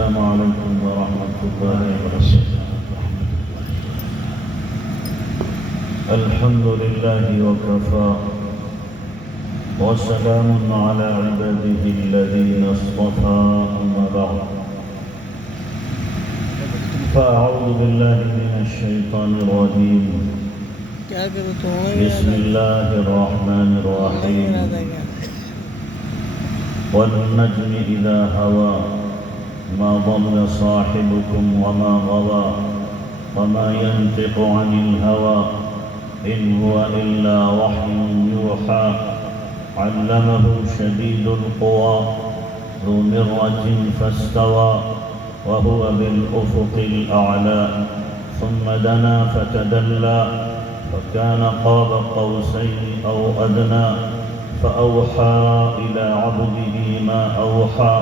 السلام عليكم ورحمة الله وبركاته. الحمد لله وكفى وسلام على عباده الذين اصطفى، أما بعد فأعوذ بالله من الشيطان الرجيم. بسم الله الرحمن الرحيم. والنجم إذا هوى ما ضل صاحبكم وما غوى وما ينطق عن الهوى إن هو إلا وحي يوحى علمه شديد القوى ذو مرة فاستوى وهو بالأفق الأعلى ثم دنا فتدلى فكان قاب قوسين أو أدنى فأوحى إلى عبده ما أوحى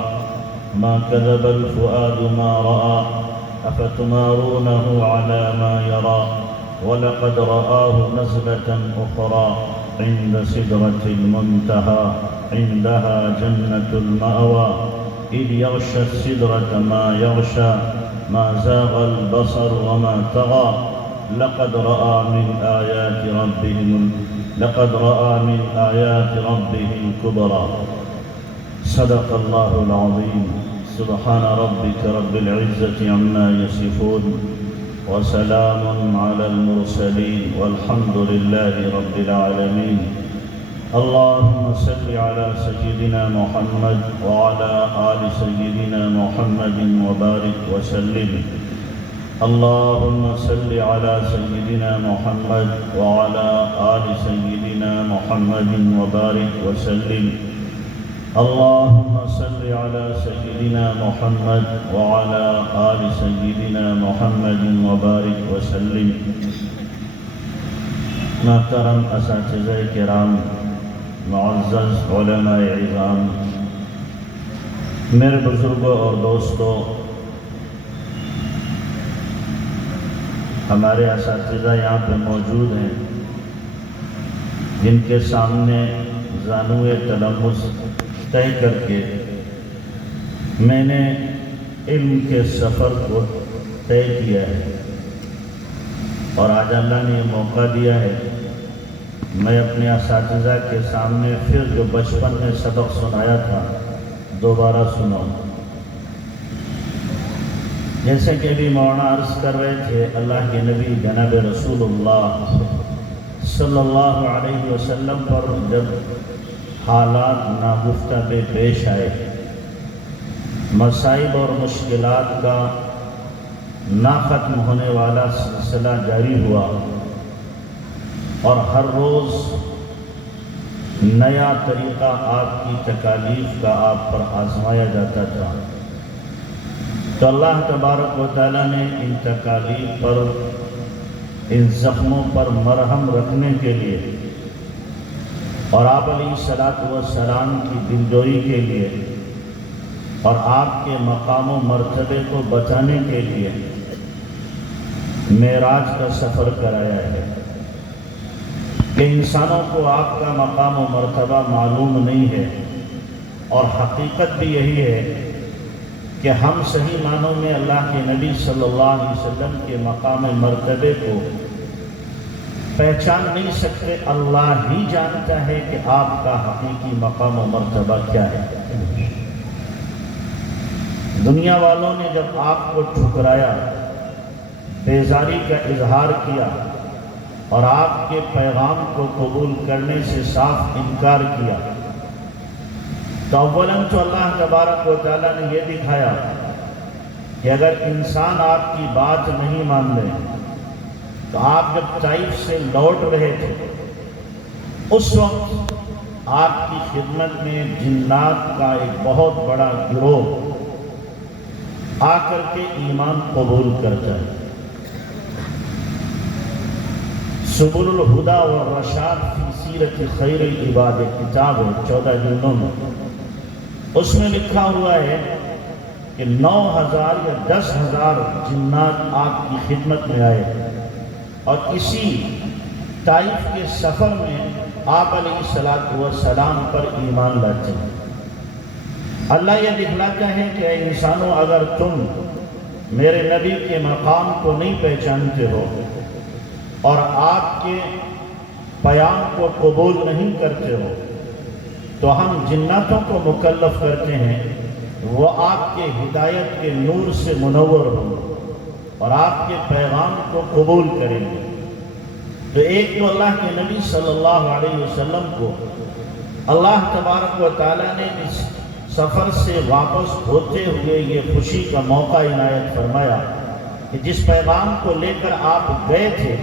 ما كذب الفؤاد ما رأى أفتمارونه على ما يرى ولقد رآه نزلة أخرى عند سدرة المنتهى عندها جنة المأوى إذ يغشى السدرة ما يغشى ما زاغ البصر وما طغى لقد رأى من آيات ربه الكبرى. صدق الله العظيم. سبحان ربك رب العزة عما يصفون وسلام على المرسلين والحمد لله رب العالمين. اللهم صل على سيدنا محمد وعلى آل سيدنا محمد وبارك وسلم. اللهم صل على سيدنا محمد وعلى آل سيدنا محمد وبارك وسلم. اللهم صل على سيدنا محمد وعلى آل سيدنا محمد وبارك وسلم. محترم اساتذہ کرام، معزز علماء اعظام، میرے بزرگوں اور دوستوں، ہمارے اساتذہ یہاں پہ موجود ہیں جن کے سامنے زانوئے تلمس طے کر کے میں نے علم کے سفر کو طے کیا ہے، اور آج اللہ نے یہ موقع دیا ہے میں اپنے اساتذہ کے سامنے پھر جو بچپن میں سبق سنایا تھا دوبارہ سناؤں۔ جیسے کہ ابھی مولانا عرض کر رہے تھے، اللہ کے نبی جناب رسول اللہ صلی اللہ علیہ وسلم پر جب حالات ناگفتہ پہ پیش آئے، مصائب اور مشکلات کا نہ ختم ہونے والا سلسلہ جاری ہوا، اور ہر روز نیا طریقہ آپ کی تکالیف کا آپ پر آزمایا جاتا تھا، تو اللہ تبارک و تعالیٰ نے ان تکالیف پر، ان زخموں پر مرہم رکھنے کے لیے اور آپ علیہ السلام کی دلجوئی کے لیے اور آپ کے مقام و مرتبے کو بچانے کے لیے معراج کا سفر کرایا ہے کہ انسانوں کو آپ کا مقام و مرتبہ معلوم نہیں ہے، اور حقیقت بھی یہی ہے کہ ہم صحیح معنوں میں اللہ کے نبی صلی اللہ علیہ وسلم کے مقام مرتبے کو پہچان نہیں سکتے۔ اللہ ہی جانتا ہے کہ آپ کا حقیقی مقام و مرتبہ کیا ہے۔ دنیا والوں نے جب آپ کو ٹھکرایا، بیزاری کا اظہار کیا اور آپ کے پیغام کو قبول کرنے سے صاف انکار کیا، تو اولاً تو اللہ تبارک و تعالیٰ نے یہ دکھایا کہ اگر انسان آپ کی بات نہیں مان لے، تو آپ جب طائف سے لوٹ رہے تھے اس وقت آپ کی خدمت میں جنات کا ایک بہت بڑا گروہ آ کر کے ایمان قبول کرتا ہے۔ سبل الہدی والرشاد فی سیرت خیر العباد کتاب ہے 14 جلدوں میں، اس میں لکھا ہوا ہے کہ 9,000 یا 10,000 جنات آپ کی خدمت میں آئے، اور اسی طائف کے سفر میں آپ علیہ السلام پر ایمان لاتے ہیں۔ اللہ یہ دکھلاتا ہے کہ اے انسانوں، اگر تم میرے نبی کے مقام کو نہیں پہچانتے ہو اور آپ کے پیام کو قبول نہیں کرتے ہو تو ہم جناتوں کو مکلف کرتے ہیں وہ آپ کے ہدایت کے نور سے منور ہوں اور آپ کے پیغام کو قبول کریں گے۔ تو ایک تو اللہ کے نبی صلی اللہ علیہ وسلم کو اللہ تبارک و تعالیٰ نے اس سفر سے واپس ہوتے ہوئے یہ خوشی کا موقع عنایت فرمایا کہ جس پیغام کو لے کر آپ گئے تھے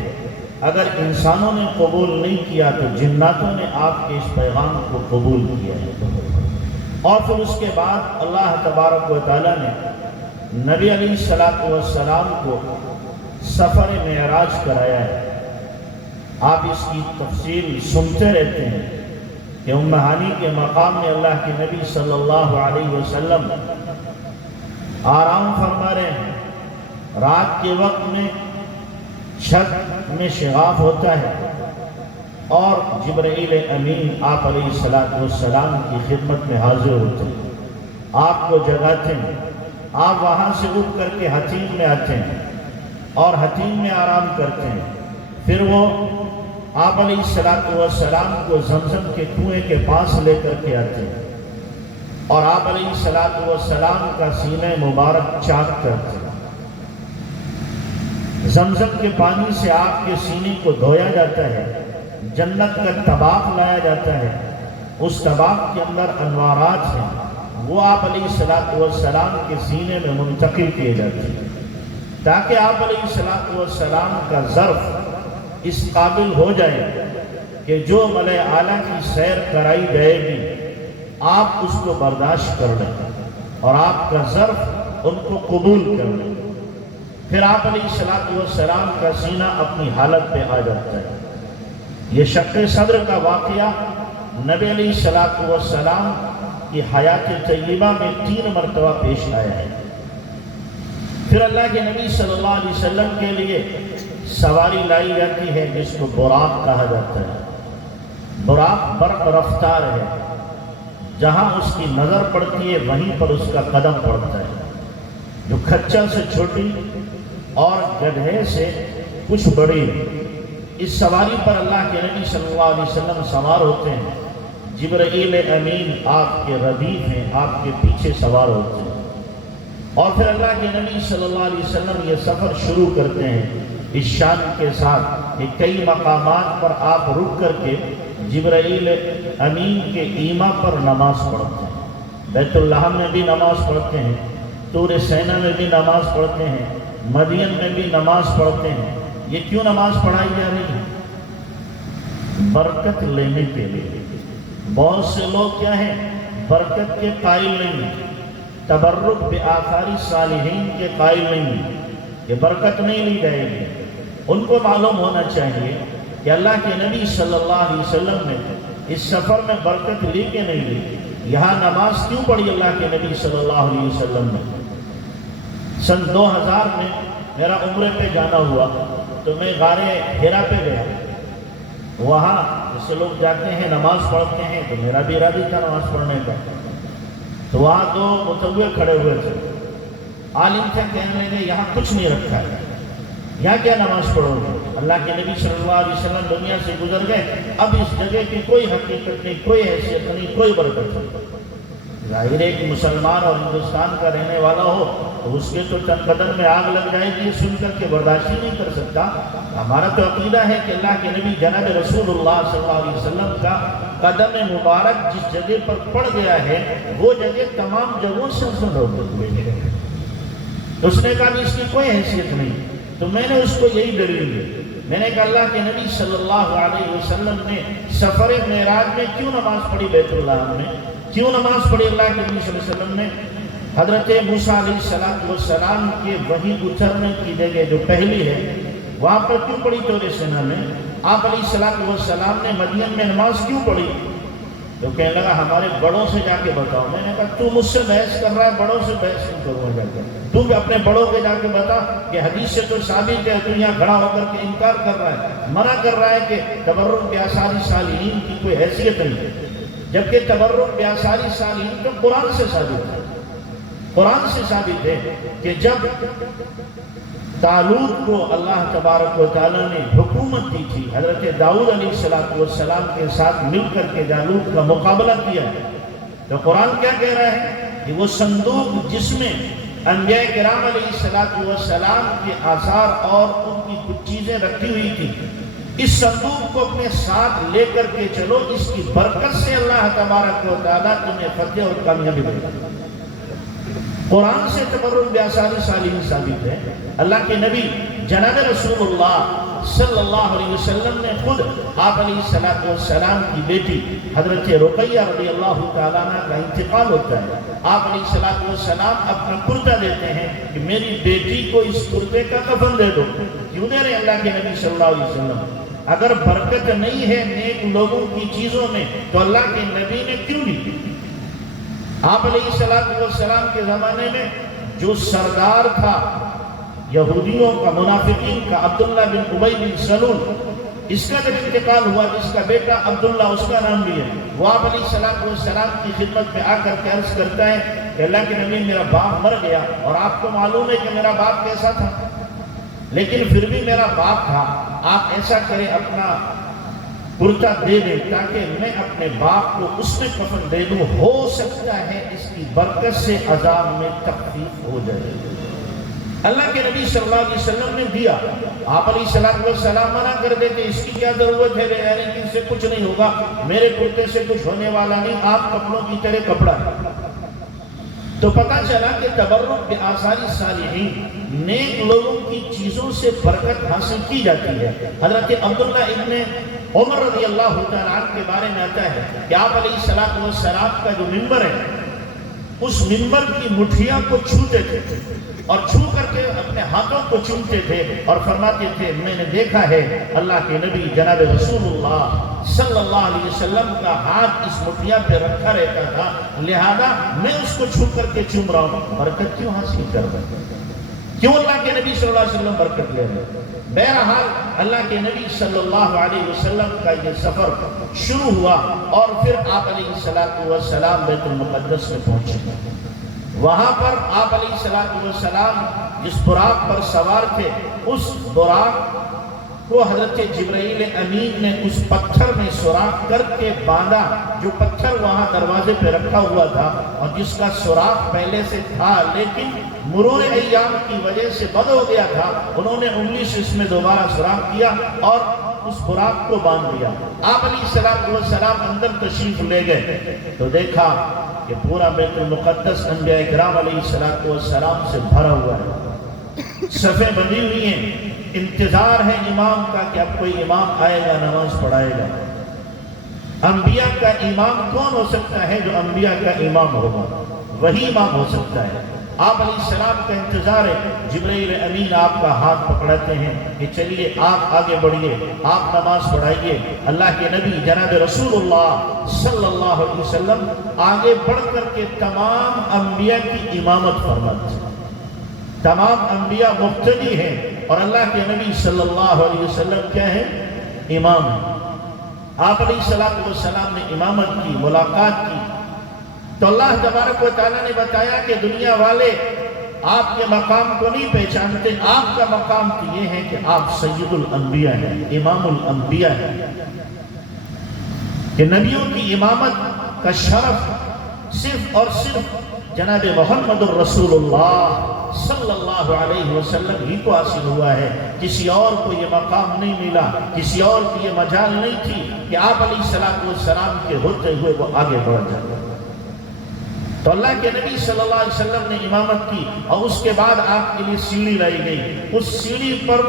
اگر انسانوں نے قبول نہیں کیا تو جناتوں نے آپ کے اس پیغام کو قبول کیا ہے۔ اور پھر اس کے بعد اللہ تبارک و تعالیٰ نے نبی علیہ السلام کو سفر معراج کرایا ہے۔ آپ اس کی تفصیل سنتے رہتے ہیں کہ ام ہانی کے مقام میں اللہ کے نبی صلی اللہ علیہ وسلم آرام فرما رہے ہیں۔ رات کے وقت میں چھت میں شغاف ہوتا ہے اور جبرائیل امین آپ علیہ السلام کی خدمت میں حاضر ہوتے ہیں، آپ کو جگاتے ہیں۔ آپ وہاں سے اٹھ کر کے حتیم میں آتے ہیں اور حتیم میں آرام کرتے ہیں۔ پھر وہ آپ علیہ السلام کو زمزم کے کنویں کے پاس لے کر کے آتے ہیں اور آپ علیہ السلام کا سینہ مبارک چاک کرتے ہیں۔ زمزم کے پانی سے آپ کے سینے کو دھویا جاتا ہے، جنت کا طباق لایا جاتا ہے، اس طباق کے اندر انوارات ہیں، وہ آپ علیہ السلام کے سینے میں منتقل کیے جاتے ہیں تاکہ آپ علیہ السلام کا ظرف اس قابل ہو جائے کہ جو ملائے اعلیٰ کی سیر کرائی جائے گی آپ اس کو برداشت کر لیں اور آپ کا ظرف ان کو قبول کر لیں۔ پھر آپ علیہ السلام کا سینہ اپنی حالت پہ آ جاتا ہے۔ یہ شق صدر کا واقعہ نبی علیہ السلام کی حیات طیبہ میں 3 مرتبہ پیش آیا ہے۔ پھر اللہ کے نبی صلی اللہ علیہ وسلم کے لیے سواری لائی جاتی ہے جس کو براق کہا جاتا ہے۔ براق برق رفتار ہے، جہاں اس کی نظر پڑتی ہے وہیں پر اس کا قدم پڑتا ہے، جو کھچر سے چھوٹی اور گدھے سے کچھ بڑی۔ اس سواری پر اللہ کے نبی صلی اللہ علیہ وسلم سوار ہوتے ہیں، جبرائیل امین آپ کے ردیف ہیں، آپ کے پیچھے سوار ہوتے ہیں، اور پھر اللہ کے نبی صلی اللہ علیہ وسلم یہ سفر شروع کرتے ہیں اس شان کے ساتھ کہ کئی مقامات پر آپ رک کر کے جبرائیل امین کے ایما پر نماز پڑھتے ہیں۔ بیت اللہ میں بھی نماز پڑھتے ہیں، طور سینا میں بھی نماز پڑھتے ہیں، مدین میں بھی نماز پڑھتے ہیں۔ یہ کیوں نماز پڑھائی جا رہی ہے؟ برکت لینے کے لیے۔ بہت سے لوگ کیا ہیں؟ برکت کے قائل نہیں ہیں، تبرک بآثار صالحین کے قائل نہیں ہیں، یہ برکت نہیں لی جائے گی۔ ان کو معلوم ہونا چاہیے کہ اللہ کے نبی صلی اللہ علیہ وسلم نے اس سفر میں برکت لی کہ نہیں لی۔ یہاں نماز کیوں پڑھی اللہ کے نبی صلی اللہ علیہ وسلم نے؟ سن 2000 میں میرا عمرے پہ جانا ہوا تو میں غار حرا پہ گیا۔ وہاں جس سے لوگ جاتے ہیں نماز پڑھتے ہیں تو میرا بھی ارادہ تھا نماز پڑھنے کا۔ تو وہاں 2 متوع کھڑے ہوئے تھے، عالم تھے، کہنے لگے یہاں کچھ نہیں رکھا ہے، یہاں کیا نماز پڑھو گے؟ اللہ کے نبی صلی اللہ علیہ وسلم دنیا سے گزر گئے، اب اس جگہ کی کوئی حقیقت نہیں، کوئی حیثیت نہیں، کوئی برکت نہیں۔ ظاہر ہے کہ مسلمان اور ہندوستان کا رہنے والا ہو تو اس کے تو تن بدن میں آگ لگ جائے گی، سن کر کے برداشت ہی نہیں کر سکتا۔ ہمارا تو عقیدہ ہے کہ اللہ کے نبی جناب رسول اللہ صلی اللہ علیہ وسلم کا قدم مبارک جس جگہ پر پڑ گیا ہے وہ جگہ تمام جگہوں سے ہوئے ہیں۔ تو اس نے کہا کہ اس کی کوئی حیثیت نہیں، تو میں نے اس کو یہی دلیل دی۔ میں نے کہا اللہ کے نبی صلی اللہ علیہ وسلم نے سفر معراج میں کیوں نماز پڑھی؟ بیت اللہ میں کیوں نماز پڑھی اللہ کے نبی صلی اللہ علیہ وسلم نے؟ حضرت موسیٰ علیہ السلام کے وحی اترنے کی جگہ جو پہلی ہے وہاں پر کیوں پڑھی طور سینا میں؟ آپ علیہ السلام نے مدین میں نماز کیوں پڑھی؟ تو کہنے لگا ہمارے بڑوں سے جا کے بتاؤ۔ میں نے کہا تو مجھ سے بحث کر رہا ہے، بڑوں سے بحث کیوں کروں جا کے؟ تو بھی اپنے بڑوں کے جا کے بتا کہ حدیث سے تو ثابت ہے، تو یہاں کھڑا ہو کر کے انکار کر رہا ہے، منع کر رہا ہے کہ تبرک بآثار صالحین کی کوئی حیثیت نہیں ہے۔ جبکہ تبرک بیاساری صالحین تو قرآن سے ثابت ہے. قرآن سے ثابت ہے کہ جب طالوت کو اللہ تبارک و تعالیٰ نے حکومت دی تھی، حضرت داؤد علیہ السلام کے ساتھ مل کر کے جالوت کا مقابلہ کیا ہے، تو قرآن کیا کہہ رہا ہے کہ وہ صندوق جس میں انبیاء کرام علیہ السلام کے آثار اور ان کی کچھ چیزیں رکھی ہوئی تھی، اس صندوق کو اپنے ساتھ لے کر کے چلو، اس کی برکت سے اللہ تبارک و تعالیٰ تمہیں فتح اور کامیابی دے گا. قرآن سے تبرک بیاساری صالحین ثابت ہے. اللہ کے نبی جناب رسول اللہ صلی اللہ علیہ وسلم نے خود آپ علیہ السلام کی بیٹی حضرت رقیہ رضی اللہ تعالیٰ عنہ کا انتقال ہوتا ہے. آپ علیہ السلام اپنا کرتا دیتے ہیں کہ میری بیٹی کو اس کرتے کا کفن دے دو. کیوں دے رہے ہیں اللہ کے نبی صلی اللہ علیہ وسلم؟ اگر برکت نہیں ہے نیک لوگوں کی چیزوں میں تو اللہ کے نبی نے کیوں دی؟ آپ علیہ السلام کے زمانے میں جو سردار تھا یہودیوں کا، منافقین کا، عبداللہ بن ابی بن سلول، اس کا جب انتقال ہوا، جس کا بیٹا عبداللہ اس کا نام بھی ہے، وہ آپ علیہ السلام کی خدمت میں آ کر کے عرض کرتا ہے کہ اللہ کے نبی میرا باپ مر گیا، اور آپ کو معلوم ہے کہ میرا باپ کیسا تھا، لیکن پھر بھی میرا باپ تھا، آپ ایسا کریں اپنا کرتا دے دیں تاکہ میں اپنے باپ کو اس میں کفن دے دوں، ہو سکتا ہے اس کی برکت سے عذاب میں تخفیف ہو جائے. اللہ کے نبی صلی اللہ علیہ وسلم نے دیا. آپ علیہ السلام منع کر دیتے، اس کی کیا ضرورت ہے، یعنی کہ اس سے کچھ نہیں ہوگا، میرے کرتے سے کچھ ہونے والا نہیں، آپ کپڑوں کی طرح کپڑا ہے. تو پتہ چلا کہ تبرک بآثار صالحین، نیک لوگوں کی چیزوں سے برکت حاصل کی جاتی ہے. حضرت عبداللہ ابن عمر رضی اللہ تعالیٰ عنہ کے بارے میں آتا ہے کہ آپ علیہ السلام کا جو منبر ہے، اس منبر کی مٹھیاں کو چھوتے تھے اور چھو کر کے اپنے ہاتھوں کو چومتے تھے اور فرماتے تھے میں نے دیکھا ہے اللہ کے نبی جناب رسول اللہ صلی اللہ علیہ وسلم کا ہاتھ اس مٹھیاں پہ رکھا رہتا تھا، لہذا میں اس کو چھو کر کے چوم رہا ہوں. برکت کیوں حاصل کر رہا ہوں؟ کیوں اللہ کے نبی صلی اللہ علیہ وسلم برکت لے رہے ہیں؟ بہرحال اللہ کے نبی صلی اللہ علیہ وسلم کا یہ سفر شروع ہوا اور پھر آپ علیہ السلام بیت المقدس میں پہنچے. وہاں پر آپ علیہ السلام جس براق پر سوار تھے، اس براق کو حضرت جبرائیل امین نے اس پتھر میں سوراخ کر کے باندھا، جو پتھر وہاں دروازے پہ رکھا ہوا تھا اور جس کا سوراخ پہلے سے تھا لیکن مرور ایام کی وجہ سے بند ہو گیا تھا. انہوں نے انگلی سے اس میں دوبارہ سوراخ کیا اور اس براق کو باندھ دیا. آپ علیہ السلام اندر تشریف لے گئے تو دیکھا کہ پورا بیت المقدس انبیاء کرام علیہ السلام سے بھرا ہوا ہے، صفیں بندھی ہوئی ہیں، انتظار ہے امام کا کہ اب کوئی امام آئے گا نماز پڑھائے گا. انبیاء کا امام کون ہو سکتا ہے؟ جو انبیاء کا امام ہوگا وہی امام ہو سکتا ہے. آپ علیہ السلام کا انتظار ہے. جبرائیل امین آپ کا ہاتھ پکڑاتے ہیں کہ چلیے آپ آگے بڑھیے، آپ نماز پڑھائیے. اللہ کے نبی جناب رسول اللہ صلی اللہ علیہ وسلم آگے بڑھ کر کے تمام انبیاء کی امامت فرماتے ہیں. تمام انبیاء مقتدی ہیں اور اللہ کے نبی صلی اللہ علیہ وسلم کیا ہے؟ امام ہیں. آپ علیہ السلام نے امامت کی، ملاقات کی تو اللہ تبارک و تعالیٰ نے بتایا کہ دنیا والے آپ کے مقام کو نہیں پہچانتے، آپ کا مقام تو یہ ہے کہ آپ سید الانبیاء ہیں، امام الانبیاء ہیں. کہ نبیوں کی امامت کا شرف صرف اور صرف جناب محمد الرسول اللہ صلی اللہ علیہ وسلم ہی کو حاصل ہوا ہے. کسی اور کو یہ مقام نہیں ملا، کسی اور کی یہ مجال نہیں تھی کہ آپ علیہ السلام کے ہوتے ہوئے وہ آگے بڑھ جائے. تو اللہ کے نبی صلی اللہ علیہ وسلم نے امامت کی اور اس کے بعد آپ کے لیے سیڑھی لائی گئی. اس سیڑھی پر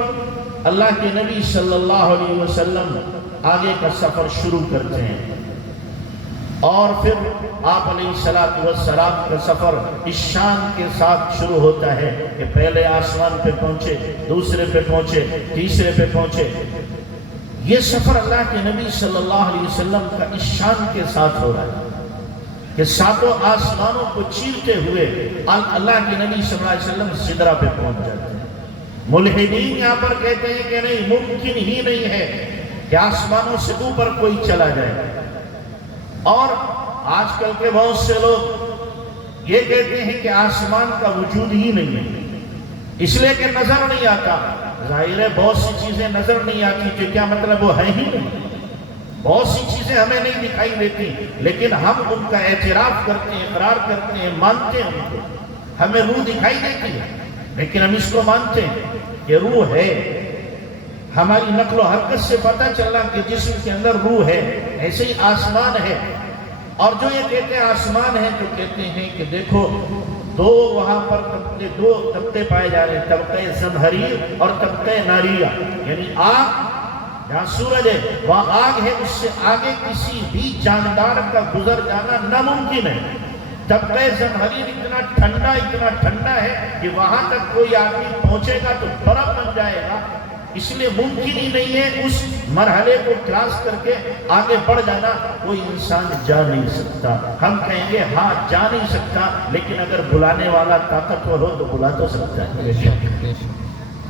اللہ کے نبی صلی اللہ علیہ وسلم آگے کا سفر شروع کرتے ہیں اور پھر آپ علیہ السلام کا سفر اس شان کے ساتھ شروع ہوتا ہے کہ پہلے آسمان پہ پہنچے، دوسرے پہ پہنچے، تیسرے پہ پہنچے. یہ سفر اللہ کے نبی صلی اللہ علیہ وسلم کا اس شان کے ساتھ ہو رہا ہے کہ ساتوں آسمانوں کو چیرتے ہوئے اللہ کے نبی صلی اللہ علیہ وسلم سدرہ پہ پہنچ جاتے ہیں. ملحدین یہاں پر کہتے ہیں کہ نہیں، ممکن ہی نہیں ہے کہ آسمانوں سے اوپر کوئی چلا جائے. اور آج کل کے بہت سے لوگ یہ کہتے ہیں کہ آسمان کا وجود ہی نہیں ہے، اس لیے کہ نظر نہیں آتا۔ ظاہر ہے بہت سی چیزیں نظر نہیں آتی تو کیا مطلب وہ ہے ہی نہیں؟ بہت سی چیزیں ہمیں نہیں دکھائی دیتی، لیکن ہم ان کا اعتراف کرتے ہیں، اقرار کرتے ہیں، مانتے ہیں ان کو۔ ہمیں روح دکھائی دیتی ہے لیکن ہم اس کو مانتے ہیں کہ روح ہے۔ ہماری نقل و حرکت سے پتہ چلا کہ جسم کے اندر روح ہے، ایسے ہی آسمان ہے۔ اور جو یہ کہتے ہیں آسمان ہے تو کہتے ہیں کہ دیکھو دو وہاں پر دو طبقے پائے جا رہے ہیں، طبقہ زمہریر اور طبقہ ناریہ، یعنی آگ جہاں سورج ہے وہاں آگ ہے، اس سے آگے کسی بھی جاندار کا گزر جانا ناممکن ہے۔ طبقہ زمہریر اتنا ٹھنڈا ہے کہ وہاں تک کوئی آدمی پہنچے گا تو برف بن جائے گا، اس لیے ممکن ہی نہیں ہے اس مرحلے کو کراس کر کے آگے بڑھ جانا۔ کوئی انسان جا نہیں سکتا۔ ہم کہیں گے ہاں جا نہیں سکتا، لیکن اگر بلانے والا طاقتور ہو تو بلا تو سکتا ہے۔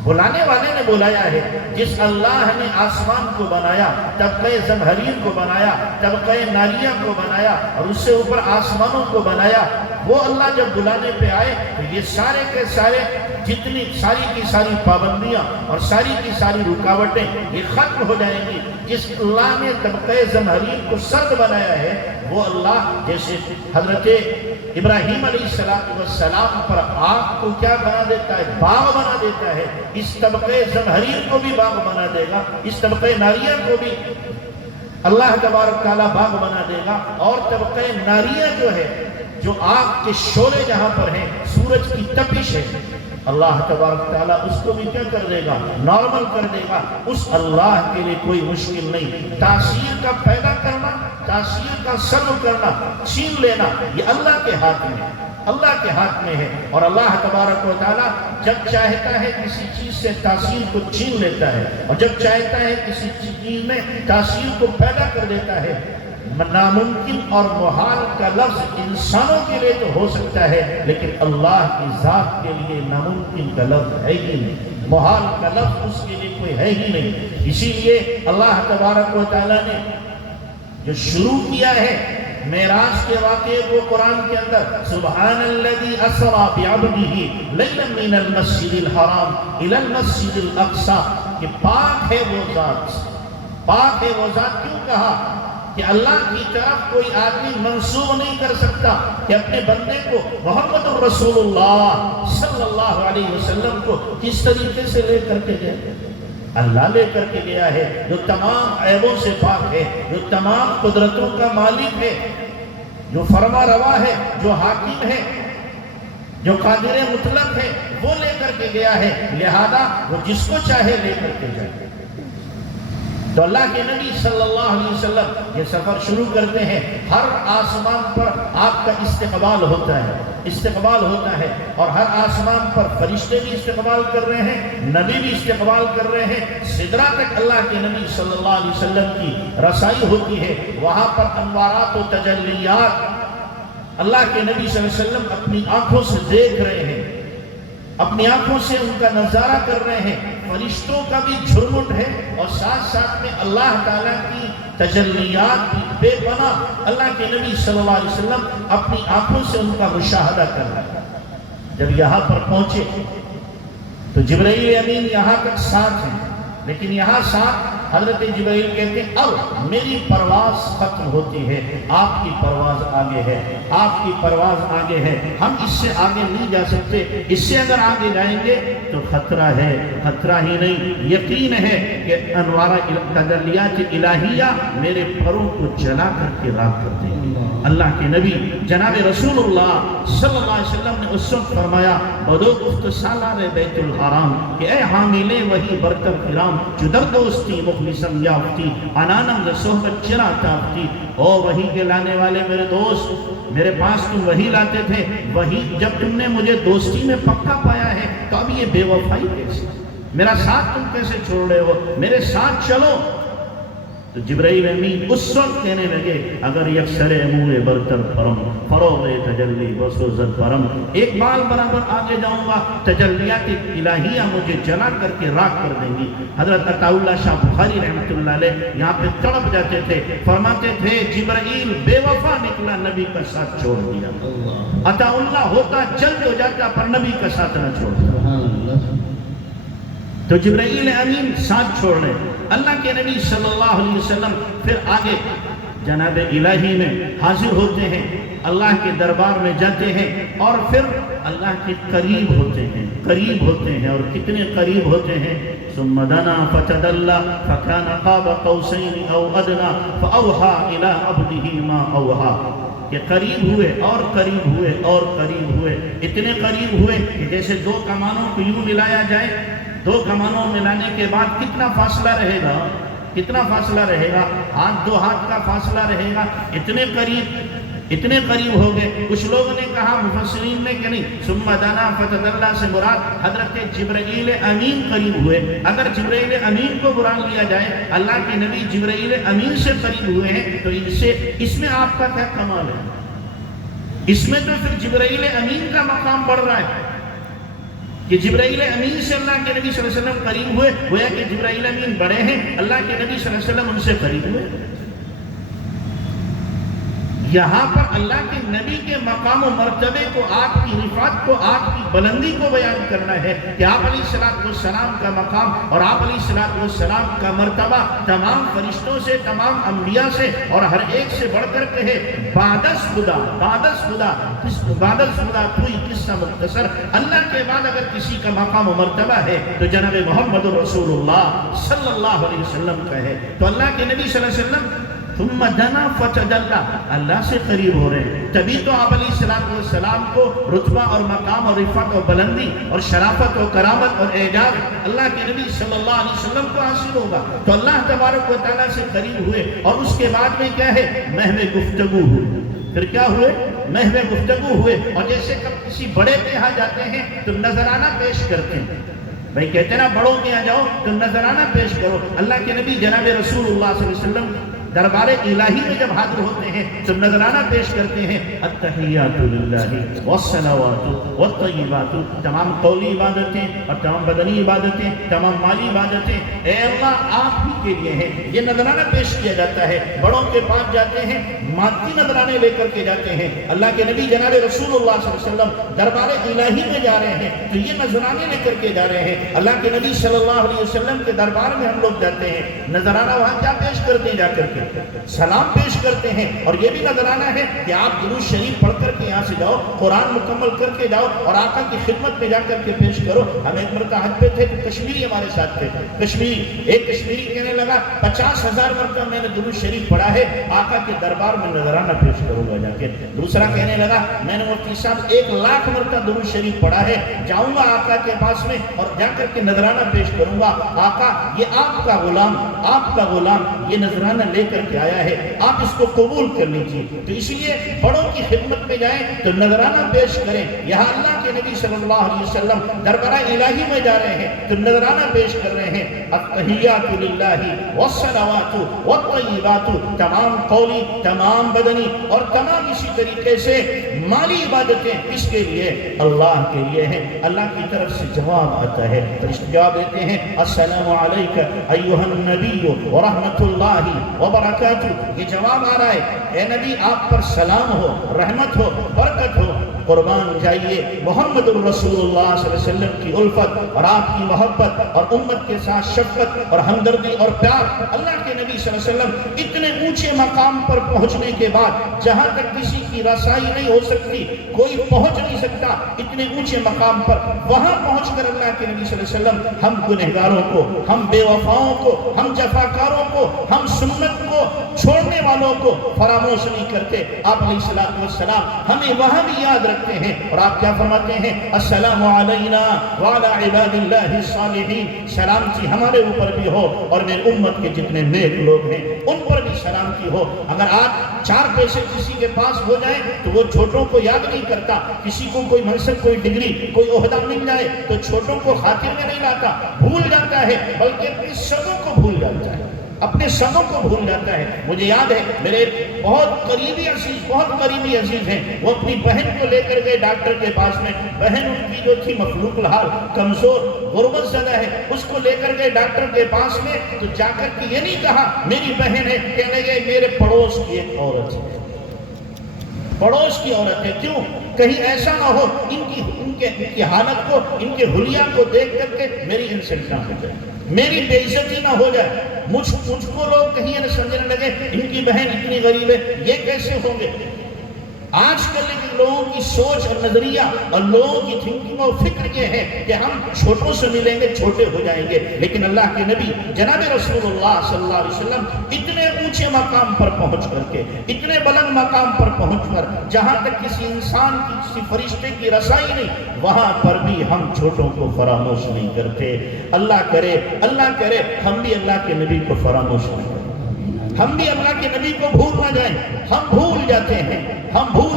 بلانے والے نے بلایا ہے۔ جس اللہ نے آسمان کو بنایا، طبقہ زمہریر کو بنایا، طبقہ ناریہ کو بنایا اور اس سے اوپر آسمانوں کو بنایا، وہ اللہ جب بلانے پہ آئے تو یہ سارے کے سارے جتنی ساری کی ساری پابندیاں اور ساری کی ساری رکاوٹیں یہ ختم ہو جائیں گی۔ جس اللہ نے طبقہ زمہریر کو سرد بنایا ہے وہ اللہ جیسے حضرت ابراہیم علیہ السلام پر آگ کو کیا بنا دیتا ہے؟ باغ بنا دیتا ہے۔ اس طبقہ زمہریر کو بھی باغ بنا دے گا، اس طبقہ ناریہ کو بھی اللہ تبارک تعالیٰ باغ بنا دے گا۔ اور طبقہ ناریہ جو ہے، جو آگ کے شعلے جہاں پر ہیں، سورج کی تپش ہے، اللہ تبارک تعالیٰ اس کو بھی کیا کر دے گا؟ نارمل کر دے گا۔ اس اللہ کے لیے کوئی مشکل نہیں۔ تاثیر کا پیدا کرنا، تاثیر کا سلب کرنا، چھین لینا، یہ اللہ کے ہاتھ میں ہے، اللہ کے ہاتھ میں ہے۔ اور اللہ تبارک و تعالیٰ جب چاہتا ہے کسی چیز سے تاثیر کو چھین لیتا ہے، اور جب چاہتا ہے کسی چیز میں تاثیر کو پیدا کر دیتا ہے۔ ناممکن اور محال کا لفظ انسانوں کے لیے تو ہو سکتا ہے، لیکن اللہ کی ذات کے لیے ناممکن کا لفظ ہے ہی نہیں، محال کا لفظ اس کے لیے کوئی ہے ہی نہیں۔ اسی لیے اللہ تبارک و تعالیٰ نے جو شروع کیا ہے معراج کے واقعے کو قرآن کے اندر، سبحان الذی اسری بعبدہ لیلا من المسجد الحرام الی المسجد الاقصی، کہ پاک ہے وہ ذات، پاک ہے وہ ذات۔ کیوں کہا؟ کہ اللہ کی طرف کوئی آدمی منسوب نہیں کر سکتا کہ اپنے بندے کو محمد الرسول اللہ صلی اللہ علیہ وسلم کو کس طریقے سے لے کر کے گئے۔ اللہ لے کر کے گیا ہے جو تمام عیبوں سے پاک ہے، جو تمام قدرتوں کا مالک ہے، جو فرما روا ہے، جو حاکم ہے، جو قادر مطلق ہے، وہ لے کر کے گیا ہے، لہذا وہ جس کو چاہے لے کر کے جائے۔ تو اللہ کے نبی صلی اللہ علیہ وسلم یہ سفر شروع کرتے ہیں۔ ہر آسمان پر آپ کا استقبال ہوتا ہے، استقبال ہوتا ہے، اور ہر آسمان پر فرشتے بھی استقبال کر رہے ہیں، نبی بھی استقبال کر رہے ہیں۔ سدرہ تک اللہ کے نبی صلی اللہ علیہ وسلم کی رسائی ہوتی ہے۔ وہاں پر انوارات و تجلیات اللہ کے نبی صلی اللہ علیہ وسلم اپنی آنکھوں سے دیکھ رہے ہیں، اپنی آنکھوں سے ان کا نظارہ کر رہے ہیں۔ فرشتوں کا بھی جھرمٹ ہے اور ساتھ ساتھ میں اللہ تعالیٰ کی تجلیات بھی بے پناہ۔ اللہ کے نبی صلی اللہ علیہ وسلم اپنی آنکھوں سے ان کا مشاہدہ کر رہے ہیں۔ جب یہاں پر پہنچے تو جبرائیل امین یہاں تک ساتھ ہیں، لیکن یہاں ساتھ حضرت جبرائیل کہتے ہیں اب میری پرواز ختم ہوتی ہے، آپ کی پرواز آگے ہے، آپ کی پرواز آگے ہے، ہم اس سے آگے نہیں جا سکتے، اس سے اگر آگے جائیں گے تو خطرہ ہے، خطرہ ہی نہیں یقین ہے کہ انوار تجلیات الہیہ میرے پروں کو جلا کر کے راکھ کر دیں گے۔ اللہ کے نبی جناب رسول اللہ صلی اللہ علیہ وسلم نے اس وقت فرمایا بدو گفت سالار بیت الحرام کہ اے حاملے وہی برتر کرام جو در دوستی مخلصم یافتی انانم صحبت چرا تافتی۔ او وہی کے لانے والے میرے دوست، میرے پاس تم وہی لاتے تھے، وہی جب تم نے مجھے دوستی میں پکا پایا ہے تو اب یہ بے وفائی کیسے؟ میرا ساتھ تم کیسے چھوڑ رہے ہو؟ میرے ساتھ چلو۔ تو جبرائیل امین اس وقت کہنے لگے اگر یکسر امور برتر فرم فروغ تجلی بسوزت فرم، ایک بال برابر آگے جاؤں گا تجلیات الہیہ مجھے جلا کر کے راکھ کر دیں گی۔ حضرت عطا اللہ شاہ بخاری رحمۃ اللہ علیہ یہاں پہ تڑپ جاتے تھے، فرماتے تھے جبرائیل بے وفا نکلا، نبی کا ساتھ چھوڑ دیا۔ عطا اللہ ہوتا جلد ہو جاتا پر نبی کا ساتھ نہ چھوڑتا۔ تو جبرائیل امین ساتھ چھوڑ رہے، اللہ کے نبی صلی اللہ علیہ وسلم پھر آگے جناب الہی میں حاضر ہوتے ہیں، اللہ کے دربار میں جاتے ہیں اور پھر اللہ کے قریب ہوتے ہیں، قریب ہوتے ہیں، اور کتنے قریب ہوتے ہیں؟ ثم دنا فتدلى فكان قاب قوسين او ادنى فاوحى الى عبده ما اوحى، کہ قریب ہوئے اور قریب ہوئے اور قریب ہوئے، اتنے قریب ہوئے کہ جیسے دو کمانوں کو یوں ملایا جائے، دو کمانوں ملانے کے بعد کتنا فاصلہ رہے گا، کتنا فاصلہ رہے گا؟ ہاتھ دو ہاتھ کا فاصلہ رہے گا، اتنے قریب ہو گئے۔ کچھ لوگوں نے کہا، مفسرین نے کہ نہیں، ثم دنا فتدلى سے مراد حضرت جبرائیل امین قریب ہوئے۔ اگر جبرائیل امین کو بران لیا جائے، اللہ کے نبی جبرائیل امین سے قریب ہوئے ہیں، تو اس میں آپ کا کیا کمال ہے؟ اس میں تو پھر جبرائیل امین کا مقام بڑھ رہا ہے کہ جبرائیل امین سے اللہ کے نبی صلی اللہ علیہ وسلم قریب ہوئے، گویا کہ جبرائیل امین بڑے ہیں، اللہ کے نبی صلی اللہ علیہ وسلم ان سے قریب ہوئے۔ یہاں پر اللہ کے نبی کے مقام و مرتبے کو، آپ کی رفعت کو، آپ کی بلندی کو بیان کرنا ہے کہ آپ علیہ السلام کا مقام اور آپ علیہ السلام کا مرتبہ تمام فرشتوں سے، تمام انبیاء سے اور ہر ایک سے بڑھ کر کے ہے۔ بعدس خدا کوئی قصہ مختصر، اللہ کے بعد اگر کسی کا مقام و مرتبہ ہے تو جناب محمد رسول اللہ صلی اللہ علیہ وسلم کا ہے۔ تو اللہ کے نبی صلی اللہ علیہ وسلم ثم دنا فتدلى، اللہ سے قریب ہو رہے ہیں، تبھی تو آپ علیہ السلام کو رتبہ اور مقام اور رفعت اور بلندی اور شرافت اور کرامت اور اعجاز اللہ کے نبی صلی اللہ علیہ وسلم کو حاصل ہوگا۔ تو اللہ تبارک و تعالیٰ سے قریب ہوئے، اور اس کے بعد میں کیا ہے؟ محو گفتگو ہوئے۔ پھر کیا ہوئے؟ محو گفتگو ہوئے۔ اور جیسے کب کسی بڑے کے یہاں جاتے ہیں تو نذرانہ پیش کرتے ہیں، بھائی کہتے ہیں نا بڑوں کے یہاں جاؤ تو نذرانہ پیش کرو۔ اللہ کے نبی جناب رسول اللہ صلی اللہ علیہ وسلم دربار الہی میں جب حاضر ہوتے ہیں تو نذرانہ پیش کرتے ہیں، التحیات للہ والصلوات والطیبات، تمام قولی عبادتیں اور تمام بدنی عبادتیں، تمام مالی عبادتیں اے اللہ آپ ہی کے لیے ہیں۔ یہ نذرانہ پیش کیا جاتا ہے، بڑوں کے پاس جاتے ہیں، مادی نذرانے لے کر کے جاتے ہیں۔ اللہ کے نبی جناب رسول اللہ صلی اللہ علیہ وسلم دربار الہی میں جا رہے ہیں تو یہ نذرانے لے کر کے جا رہے ہیں۔ اللہ کے نبی صلی اللہ علیہ وسلم کے دربار میں ہم لوگ جاتے ہیں، نذرانہ وہاں کیا پیش کرتے ہیں؟ جا کر کے سلام پیش کرتے ہیں، اور یہ بھی نذرانہ ہے کہ آپ درود شریف پڑھ کر کے یہاں سے جاؤ، قرآن مکمل کر کے جاؤ اور آقا کی خدمت میں جا کر کے پیش کرو۔ ہم ایک مرتبہ حج پہ تھے تو کشمیری ہمارے ساتھ تھے، ایک کشمیری کہنے لگا 50,000 مرتبہ میں نے درود شریف پڑھا ہے، آقا کے دربار میں نذرانہ پیش کروں گا جا کے۔ دوسرا کہنے لگا میں نے مفتی صاحب 1,00,000 مرتبہ درود شریف پڑھا ہے، جاؤں گا آقا کے پاس میں اور جا کر کے نذرانہ پیش کروں گا، آقا یہ آپ کا غلام یہ نذرانہ لے کر کے آیا ہے، آپ اس کو قبول کر لیجیے۔ تو اسی لیے بڑوں کی خدمت میں جائیں تو نذرانہ پیش کریں۔ یہاں اللہ کے نبی صلی اللہ علیہ وسلم دربار الہی میں جا رہے ہیں تو نذرانہ پیش کر رہے ہیں، التحیات للہ والصلوات والطیبات، تمام قولی، تمام بدنی اور تمام اسی طریقے سے مالی عبادتیں کس کے لیے؟ اللہ کے لیے ہیں۔ اللہ کی طرف سے جواب آتا ہے، فرشتے جواب دیتے ہیں، السلام علیک ایھا النبی ورحمۃ اللہ وبرکاتہ۔ یہ جواب آ رہا ہے، اے نبی آپ پر سلام ہو، رحمت ہو، برکت ہو۔ قربان جائیے محمد الرسول اللہ صلی اللہ علیہ وسلم کی الفت اور آپ کی محبت اور امت کے ساتھ شفقت اور ہمدردی اور پیار۔ اللہ کے نبی صلی اللہ علیہ وسلم اتنے اونچے مقام پر پہنچنے کے بعد جہاں تک کسی کی رسائی نہیں ہو سکتی، کوئی پہنچ نہیں سکتا، اتنے اونچے مقام پر وہاں پہنچ کر اللہ کے نبی صلی اللہ علیہ وسلم ہم گنہگاروں کو، ہم بے وفاؤں کو، ہم جفاکاروں کو، ہم سنت کو چھوڑنے والوں کو فراموش نہیں کرتے۔ آپ علیہ السلام ہمیں وہاں بھی یاد رکھتے ہیں، اور آپ کیا فرماتے ہیں؟ السلام علینا وعلی عباد اللہ الصالحین، سلامتی ہمارے اوپر بھی ہو اور میری امت کے جتنے نیک لوگ ہیں ان پر بھی سلامتی ہو۔ اگر آج 4 پیسے کسی کے پاس ہو جائیں تو وہ چھوٹوں کو یاد نہیں کرتا، کسی کو کوئی منصب، کوئی ڈگری، کوئی عہدہ مل جائے تو چھوٹوں کو خاطر میں نہیں لاتا، بھول جاتا ہے، بلکہ اپنی سبوں کو بھول جاتا ہے۔ اپنے سگوں کو بھول جاتا ہے. مجھے یاد ہے میرے بہت قریبی عزیز ہیں، وہ اپنی بہن کو لے کر گئے ڈاکٹر کے پاس میں. بہن ان کی جو تھی مفلوق الحال، کمزور، غربت زدہ ہے، اس کو لے کر گئے ڈاکٹر کے پاس میں. تو جا کر کے یہ نہیں کہا میری بہن ہے، کہنے گئے میرے پڑوس کی ایک عورت ہے، پڑوس کی عورت ہے. کیوں؟ کہیں ایسا نہ ہو ان کی حالت کو، ان کے حلیہ کو دیکھ کر کے میری انسلٹ نہ ہو جائے، میری بے عزتی نہ ہو جائے. مجھ کو لوگ کہیں یہ سمجھنے لگے ان کی بہن اتنی غریب ہے، یہ کیسے ہوں گے. آج کل کے لوگوں کی سوچ اور نظریہ اور لوگوں کی تھنکنگ اور فکر یہ ہے کہ ہم چھوٹوں سے ملیں گے چھوٹے ہو جائیں گے. لیکن اللہ کے نبی جناب رسول اللہ صلی اللہ علیہ وسلم اتنے اونچے مقام پر پہنچ کر کے، اتنے بلند مقام پر پہنچ کر، جہاں تک کسی انسان کی، کسی فرشتے کی رسائی نہیں، وہاں پر بھی ہم چھوٹوں کو فراموش نہیں کرتے. اللہ کرے ہم بھی اللہ کے نبی کو فراموش نہ کریں، ہم بھی اللہ کے نبی کو بھول نہ جائیں. ہم بھول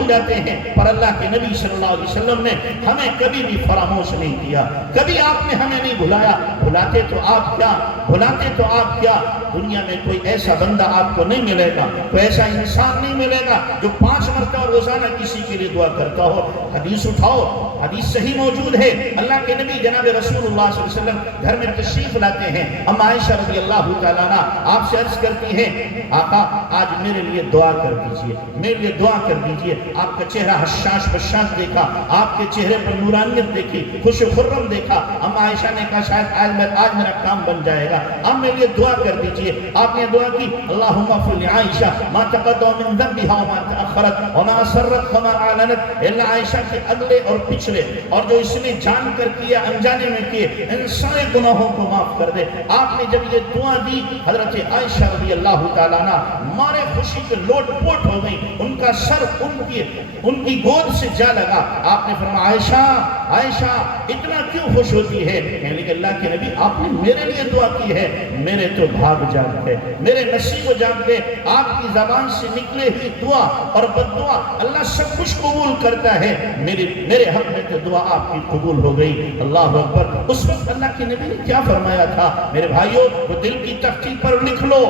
جاتے ہیں پر اللہ کے نبی صلی اللہ علیہ وسلم نے ہمیں کبھی بھی فراموش نہیں کیا. کبھی آپ نے ہمیں نہیں بھلایا. بھلاتے تو آپ کیا دنیا میں کوئی ایسا بندہ آپ کو نہیں ملے گا، کوئی ایسا انسان نہیں ملے گا جو 5 مرتبہ روزانہ کسی کے لیے دعا کرتا ہو. حدیث اٹھاؤ، حدیث صحیح موجود ہے. اللہ کے نبی جناب رسول اللہ صلی اللہ علیہ وسلم گھر میں تشریف لاتے ہیں. اما عائشہ رضی اللہ تعالیٰ عنہ آپ سے عرض کرتی ہیں آقا آج میرے لیے دعا کر دیجئے، میرے لیے دعا کر دیجئے. آپ کا چہرہ حشاش بشاش دیکھا، آپ کے چہرے پر نورانیت دیکھی، خوش و خرم دیکھا. اما عائشہ نے کہا شاید آج میرا کام بن جائے گا، اب میرے لیے دعا کر دیجئے. آپ نے دعا کی اللہم اغفر لعائشہ ما تقدم من ذنبها وما تأخرت وما اسرت وما اعلنت. اللہ عائشہ کے اگلے اور پچھلے اور جو اس نے جان کر کیا انجانے میں کیے ان سارے گناہوں کو معاف کر دے. آپ نے جب یہ دعا دی حضرت عائشہ رضی اللہ تعالیٰ عنہ مارے خوشی کے لوٹ پوٹ ہو گئی، ان کا سر ان کی گود سے جا لگا. آپ نے فرمایا عائشہ اتنا کیوں خوش ہوتی ہے؟ یعنی کہ اللہ کے نبی آپ نے میرے لیے دعا کی ہے. میرے تو بھاگ جاگ گئے، میرے نصیب جاگ گئے. آپ کی زبان سے نکلے ہوئی دعا اور بد دعا اللہ سب کچھ قبول کرتا ہے. میرے حق میں تو دعا آپ کی قبول ہو گئی. اللہ اکبر. اس وقت اللہ کے نبی نے کیا فرمایا تھا؟ میرے بھائیوں وہ دل کی تختی پر لکھ لو،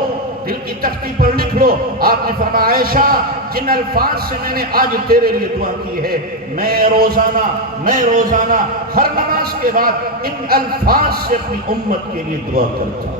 دل کی تختی پر لکھ لو. آپ نے فرمایا عائشہ جن الفاظ سے میں نے آج تیرے لیے دعا کی ہے، میں روزانہ ہر نماز کے بعد ان الفاظ سے اپنی امت کے لیے دعا کرتا ہوں.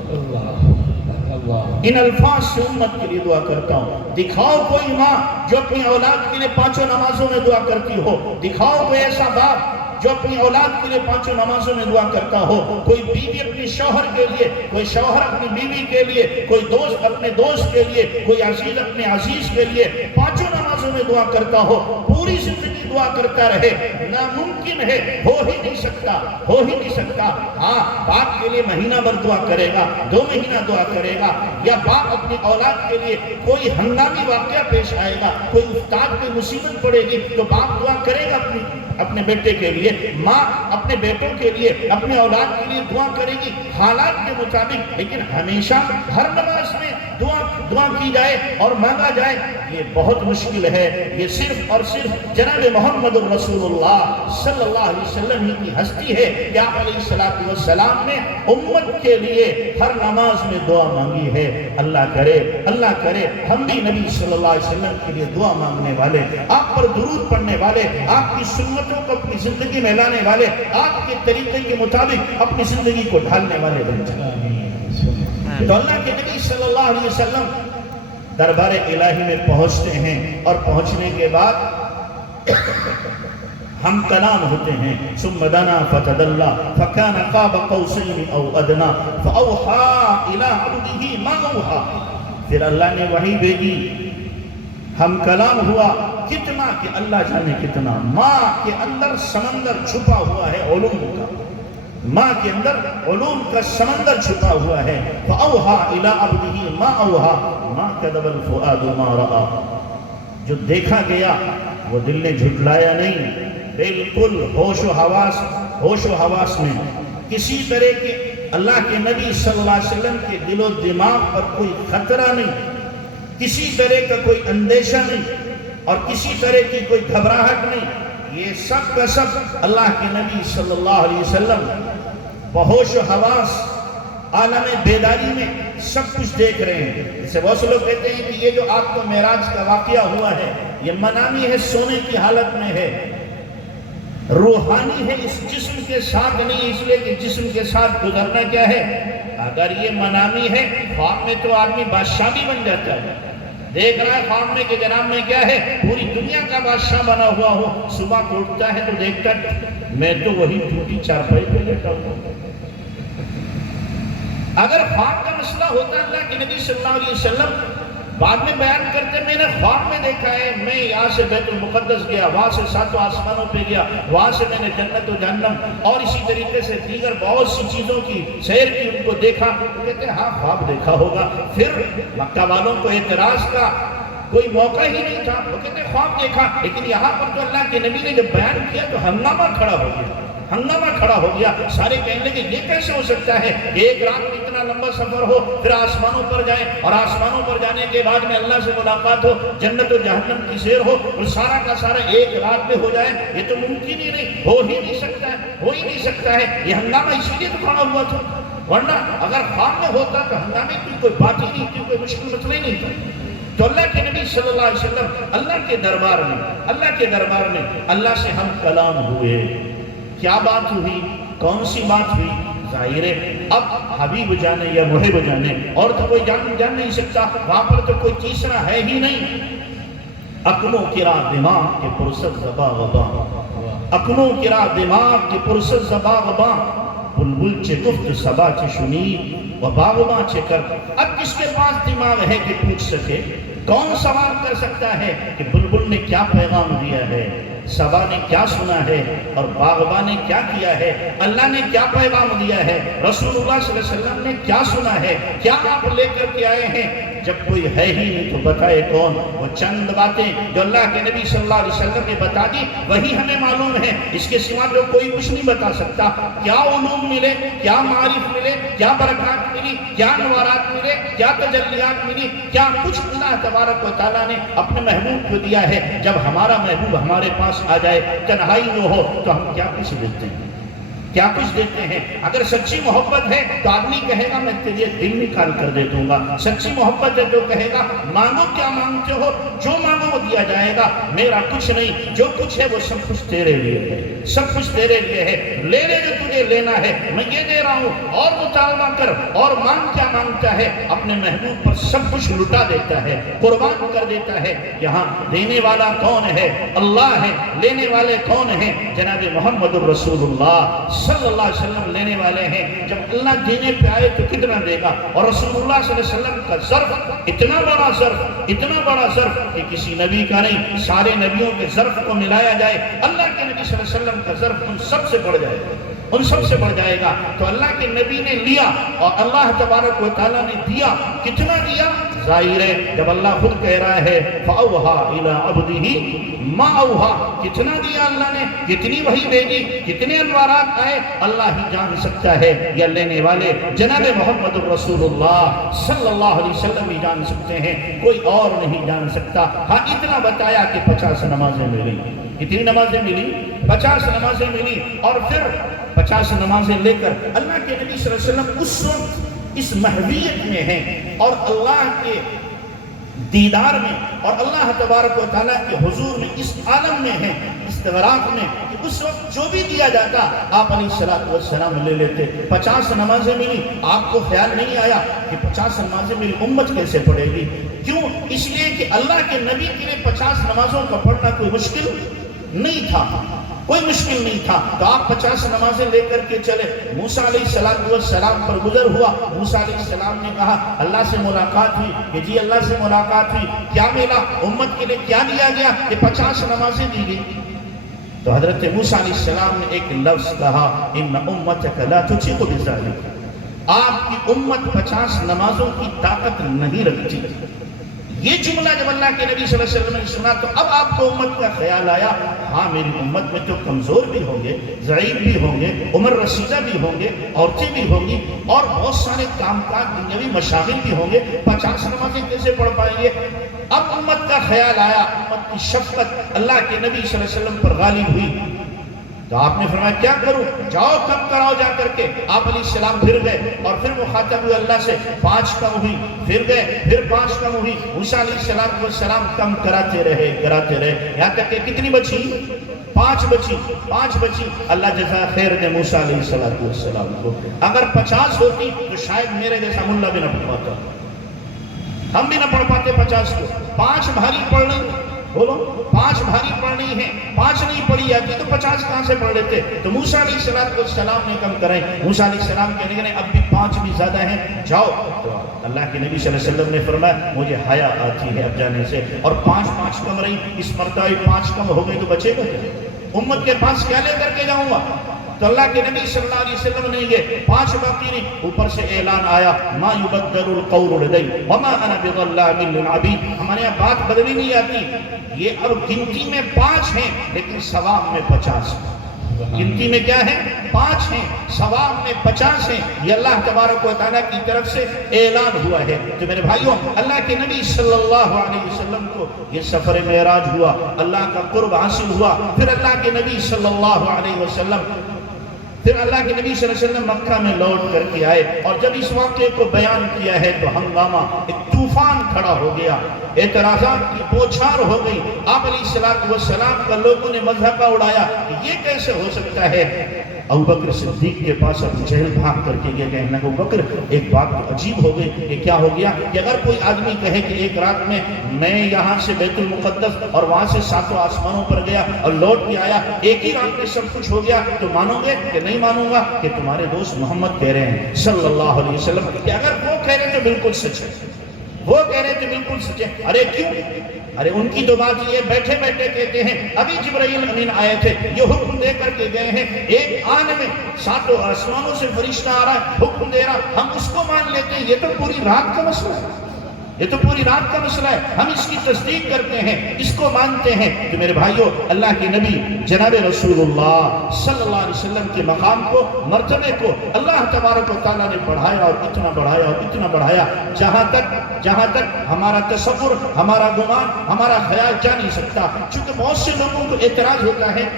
ان الفاظ سے امت کے لیے دعا کرتا ہوں. دکھاؤ کوئی ماں جو اپنی اولاد کے لیے 5 نمازوں میں دعا کرتی ہو. دکھاؤ کوئی ایسا باپ جو اپنی اولاد کے لیے 5 نمازوں میں دعا کرتا ہو. کوئی بیوی اپنی شوہر کے لیے، کوئی شوہر اپنی بیوی کے لیے، کوئی دوست اپنے دوست کے لیے، کوئی عزیز اپنے عزیز کے لیے 5 نمازوں میں دعا کرتا ہو. پوری زندگی دعا کرتا رہے، ناممکن ہے، ہو ہی نہیں سکتا. ہاں باپ کے لیے مہینہ بھر دعا کرے گا، 2 مہینہ دعا کرے گا. یا باپ اپنی اولاد کے لیے کوئی ہنگامی واقعہ پیش آئے گا، کوئی استاد کی مصیبت پڑے گی تو باپ دعا کرے گا اپنے بیٹے کے لیے. ماں اپنے بیٹوں کے لیے، اپنے اولاد کے لیے دعا کرے گی حالات کے مطابق. لیکن ہمیشہ ہر نماز میں دعا کی جائے اور مانگا جائے یہ بہت مشکل ہے. یہ صرف اور صرف جناب محمد رسول اللہ صلی اللہ علیہ وسلم ہی کی ہستی ہے کہ آپ علیہ السلام نے امت کے لیے ہر نماز میں دعا مانگی ہے. اللہ کرے ہم بھی نبی صلی اللہ علیہ وسلم کے لیے دعا مانگنے والے، آپ پر درود پڑھنے والے، آپ کی سنتوں کو اپنی زندگی میں لانے والے، آپ کے طریقے کے مطابق اپنی زندگی کو ڈھالنے والے بن جائیں. تو اللہ کے نبی صلی اللہ علیہ وسلم دربار الہی میں پہنچتے ہیں اور پہنچنے کے بعد ہم کلام ہوتے ہیں. ثم دنا فتدلى فكان قاب قوسين او ادنى فاوحى الى عبده ما اوحى. پھر اللہ نے وحی بھیجی، ہم کلام ہوا کتنا کہ اللہ جانے کتنا. ماں کے اندر سمندر چھپا ہوا ہے علوم کا، ماں کے اندر علوم کا سمندر چھپا ہوا ہے. فَأَوْحَى إِلَىٰ عَبْدِهِ مَا أَوْحَى مَا كَذَبَ الْفُؤَادُ مَا رَأَىٰ. جو دیکھا گیا وہ دل نے جھٹلایا نہیں. بالکل ہوش و حواس میں کسی طرح کے اللہ کے نبی صلی اللہ علیہ وسلم کے دل و دماغ پر کوئی خطرہ نہیں، کسی طرح کا کوئی اندیشہ نہیں اور کسی طرح کی کوئی گھبراہٹ نہیں. یہ سب کا سب اللہ کے نبی صلی اللہ علیہ وسلم بہوش و حواس عالم بیداری میں سب کچھ دیکھ رہے ہیں. جیسے بہت سے لوگ کہتے ہیں کہ یہ جو آپ کو معراج کا واقعہ ہوا ہے یہ منامی ہے، سونے کی حالت میں ہے، روحانی ہے، اس جسم کے ساتھ نہیں، اس لیے کہ جسم کے ساتھ گزرنا کیا ہے. اگر یہ منامی ہے، خواب میں تو آدمی بادشاہ بھی بن جاتا ہے. دیکھ رہا ہے خواب میں کہ جناب میں کیا ہے، پوری دنیا کا بادشاہ بنا ہوا ہوں. صبح کو اٹھتا ہے تو دیکھتا میں تو وہی ٹوٹی چارپائی پہ لیٹا ہوں. اگر خواب کا مسئلہ ہوتا اللہ کے نبی صلی اللہ علیہ وسلم بعد میں بیان کرتے میں نے خواب میں دیکھا ہے، میں یہاں سے بیت المقدس گیا، وہاں سے ساتوں آسمانوں پہ گیا، وہاں سے میں نے جنت و جہنم اور اسی طریقے سے دیگر بہت سی چیزوں کی سیر کی، ان کو دیکھا. تو کہتے ہیں ہاں خواب دیکھا ہوگا. پھر مکہ والوں کو اعتراض کا کوئی موقع ہی نہیں تھا. وہ کہتے ہیں خواب دیکھا، لیکن یہاں پر تو اللہ کے نبی نے جب بیان کیا تو ہنگامہ کھڑا ہو گیا. ہنگامہ کھڑا ہو گیا. سارے کہنے لگے یہ کیسے ہو سکتا ہے کہ ایک رات میں اتنا لمبا سفر ہو، پھر آسمانوں پر جائیں اور آسمانوں پر جانے کے بعد میں اللہ سے ملاقات ہو، جنت و جہنم کی سیر ہو اور سارا کا سارا ایک رات میں ہو جائے. یہ تو ممکن ہی نہیں، ہو ہی نہیں سکتا ہے، ہو ہی نہیں سکتا ہے. یہ ہنگامہ اسی لیے تو کھڑا ہوا تھا، ورنہ اگر خواب میں ہوتا تو ہنگامے کی کوئی بات ہی نہیں تھی، کوئی مشکل مسئلہ ہی نہیں تھا. تو اللہ کے نبی صلی اللہ علیہ وسلم اللہ کے دربار میں اللہ سے ہم کلام ہوئے. کیا بات ہوئی، کون سی بات ہوئی؟ ظاہر ہے اب حبیب جانے یا محب جانے، اور تو کوئی جان نہیں سکتا. وہاں پر تو کوئی تیسرا ہے ہی نہیں. اکنوں کرا دماغ کے پرسد زبا غبا، اکنوں کرا دماغ کے پرسد زبا غبا، بلبل چے گفت سبا چے شنید و باغباں چے کر. اب کس کے پاس دماغ ہے کہ پوچھ سکے؟ کون سوال کر سکتا ہے کہ بلبل نے کیا پیغام دیا ہے، سبا نے کیا سنا ہے اور باغباں نے کیا کیا ہے، اللہ نے کیا پیغام دیا ہے، رسول اللہ صلی اللہ علیہ وسلم نے کیا سنا ہے، کیا آپ لے کر کے آئے ہیں؟ جب کوئی ہے ہی نہیں تو بتائے کون؟ وہ چند باتیں جو اللہ کے نبی صلی اللہ علیہ وسلم نے بتا دی وہی ہمیں معلوم ہے. اس کے سوا جو کوئی کچھ نہیں بتا سکتا. کیا علوم ملے، کیا معارف ملے، کیا برکات ملی، کیا انوارات ملے، کیا تجلیات ملی، کیا کچھ اللہ تبارک و تعالیٰ نے اپنے محبوب کو دیا ہے. جب ہمارا محبوب ہمارے پاس آ جائے، تنہائی میں ہو تو ہم کیا کچھ دیتے ہیں، کیا کچھ دیتے ہیں. اگر سچی محبت ہے تو آدمی کہے گا میں تیرے دل نکال کر دے دوں گا. سچی محبت ہے جو کہے گا مانگو کیا مانگتے ہو، جو مانگو وہ دیا جائے گا، میرا کچھ نہیں، جو کچھ ہے وہ سب کچھ تیرے لیے ہے، سب کچھ تیرے لیے ہے. لے لے جو تجھے لینا ہے، میں یہ دے رہا ہوں، اور مطالبہ کر اور مانگ کیا مانگتا ہے. اپنے محبوب پر سب کچھ لٹا دیتا ہے، قربان کر دیتا ہے. یہاں دینے والا کون ہے؟ اللہ ہے. لینے والے کون ہیں؟ جناب محمد الرسول اللہ صلی اللہ علیہ وسلم لینے والے ہیں. جب اللہ دینے پہ آئے تو کتنا دے گا؟ اور رسول اللہ صلی اللہ علیہ وسلم کا ظرف اتنا بڑا ظرف کہ کسی نبی کا نہیں، سارے نبیوں کے ظرف کو ملایا جائے اللہ کے نبی صلی اللہ علیہ وسلم کا ظرف ان سب سے بڑھ جائے گا، ان سب سے بڑھ جائے گا. تو اللہ کے نبی نے لیا اور اللہ تبارک و تعالیٰ نے دیا. کتنا دیا؟ ظاہر ہے جب اللہ خود کہہ رہا ہے فَأَوْحَا إِلَىٰ عَبْدِهِ مَا أَوْحَا، کتنا دیا اللہ نے، کتنی وحی بھیجی، کتنے انوارات آئے، اللہ ہی جان سکتا ہے. یا لینے والے جناب محمد الرسول اللہ صلی اللہ علیہ وسلم ہی جان سکتے ہیں، کوئی اور نہیں جان سکتا. ہاں اتنا بتایا کہ 50 نمازیں ملی. کتنی نمازیں ملی؟ 50 نمازیں ملی. اور پھر 50 نمازیں لے کر اللہ کے نبی صلی اللہ علیہ وسلم اس وقت اس محویت میں ہیں اور اللہ کے دیدار میں اور اللہ تبارک و تعالیٰ کے حضور میں اس عالم میں ہیں، استغراق میں. اس وقت جو بھی دیا جاتا آپ علیہ السلام لے لیتے. 50 نمازیں ملی، آپ کو خیال نہیں آیا کہ 50 نمازیں میری امت کیسے پڑھے گی؟ کیوں؟ اس لیے کہ اللہ کے نبی کے لیے 50 نمازوں کا پڑھنا کوئی مشکل نہیں تھا، کوئی مشکل نہیں تھا. تو آپ 50 نمازیں لے کر کے چلے. موسیٰ علیہ السلام پر گزر ہوا. موسیٰ علیہ السلام نے کہا اللہ سے ملاقات ہوئی کہ جی اللہ سے ملاقات ہوئی، کیا ملا؟ امت کے لیے کیا دیا گیا؟ کہ 50 نمازیں دی گئی. تو حضرت موسیٰ علیہ السلام نے ایک لفظ کہا ان امتک لا تطیق بذلک، آپ کی امت 50 نمازوں کی طاقت نہیں رکھتی. یہ جملہ جب اللہ کے نبی صلی اللہ علیہ وسلم نے سنا تو اب آپ کو امت کا خیال آیا، ہاں میری امت میں تو کمزور بھی ہوں گے، ضعیف بھی ہوں گے، عمر رسیدہ بھی ہوں گے، عورتیں بھی ہوں گی اور بہت سارے کام کاج دنیاوی مشاغل بھی ہوں گے، 50 نمازیں کیسے پڑھ پائیں گے؟ اب امت کا خیال آیا، امت کی شفقت اللہ کے نبی صلی اللہ علیہ وسلم پر غالب ہوئی. تو آپ نے فرمایا کیا کروں؟ جاؤ کم کراؤ جا کر کے۔ آپ علیہ السلام پھر گئے اور پھر مخاطب ہوئے اللہ سے، 5 کم ہوئی، پھر گئے، پھر 5 کم ہوئی۔ موسیٰ علیہ السلام کم کراتے رہے یہاں تک کہ کتنی بچی؟ 5 بچی۔ اللہ جزا خیر دے موسیٰ علیہ السلام کو۔ اگر 50 ہوتی تو شاید میرے جیسا ملا بھی نہ پڑھ پاتا، ہم بھی نہ پڑھ پاتے 50 کو۔ 5 بھاری پڑھ رہی، بولو 5 بھاری پڑھنی ہے، 5 نہیں پڑھی جاتی تو 50 کہاں سے پڑھ لیتے؟ تو موسیٰ علیہ السلام نے کم کرائیں۔ موسیٰ علیہ السلام کہنے لگے اب بھی 5 بھی زیادہ ہیں، جاؤ۔ تو اللہ کے نبی صلی اللہ علیہ وسلم نے فرمایا مجھے حیا آتی ہے اب جانے سے، اور 5 کم رہی، اس مرتبہ 5 کم ہو گئی تو بچے گا کیا؟ امت کے پاس کیا لے کر کے جاؤں گا؟ تو اللہ کے نبی صلی اللہ علیہ وسلم نے یہ 5 باقی نہیں، اوپر سے اعلان آیا ما یبدل القول لدی وما انا بظلام للعبید۔ ہمارے یہاں بات بدلی نہیں آتی، یہ اب گنتی میں 5 ہیں لیکن ثواب میں 50 ہیں۔ گنتی میں کیا ہے؟ 5 ہیں، ثواب میں 50 ہیں۔ یہ اللہ تبارک و تعالیٰ کی طرف سے اعلان ہوا ہے۔ تو میرے بھائیوں، اللہ کے نبی صلی اللہ علیہ وسلم کو یہ سفر معراج ہوا، اللہ کا قرب حاصل ہوا۔ پھر اللہ کے نبی صلی اللہ علیہ وسلم مکہ میں لوٹ کر کے آئے، اور جب اس واقعے کو بیان کیا ہے تو ہنگامہ، ایک طوفان کھڑا ہو گیا، اعتراضات کی بوچھار ہو گئی۔ آپ علیہ السلام کا لوگوں نے مذہبہ اڑایا کہ یہ کیسے ہو سکتا ہے؟ ابو بکر صدیق کے پاس ابو جہل بھاگ کر کے گئے، کہنے لگا ابو بکر ایک بات تو عجیب ہو گئی، یہ کیا ہو گیا کہ اگر کوئی آدمی کہے کہ ایک رات میں میں یہاں سے بیت المقدس اور وہاں سے 7 آسمانوں پر گیا اور لوٹ کے آیا، ایک ہی رات میں سب کچھ ہو گیا، تو مانو گے کہ نہیں مانوں گا؟ کہ تمہارے دوست محمد کہہ رہے ہیں صلی اللہ علیہ وسلم کہ اگر وہ کہہ رہے تو بالکل سچ ہے، وہ کہہ رہے تھے بالکل سچ ہے۔ ارے کیوں؟ ارے ان کی تو بات یہ بیٹھے بیٹھے کہتے ہیں ابھی جبرائیل امین آئے تھے، یہ حکم دے کر کے گئے ہیں، ایک آن میں 7 آسمانوں سے فرشتہ آ رہا ہے، حکم دے رہا، ہم اس کو مان لیتے ہیں، یہ تو پوری رات کا مسئلہ ہے، یہ تو پوری رات کا مسئلہ ہے، ہم اس کی تصدیق کرتے ہیں، اس کو مانتے ہیں۔ تو میرے بھائیوں، اللہ کے نبی جناب رسول اللہ صلی اللہ علیہ وسلم کے مقام کو، مرتبے کو اللہ تبارک و تعالیٰ نے بڑھایا اور اتنا بڑھایا اور اتنا بڑھایا، جہاں تک ہمارا تصور، ہمارا گمان، ہمارا خیال جا نہیں سکتا۔ چونکہ بہت سے لوگوں کو اعتراض ہوتا ہے،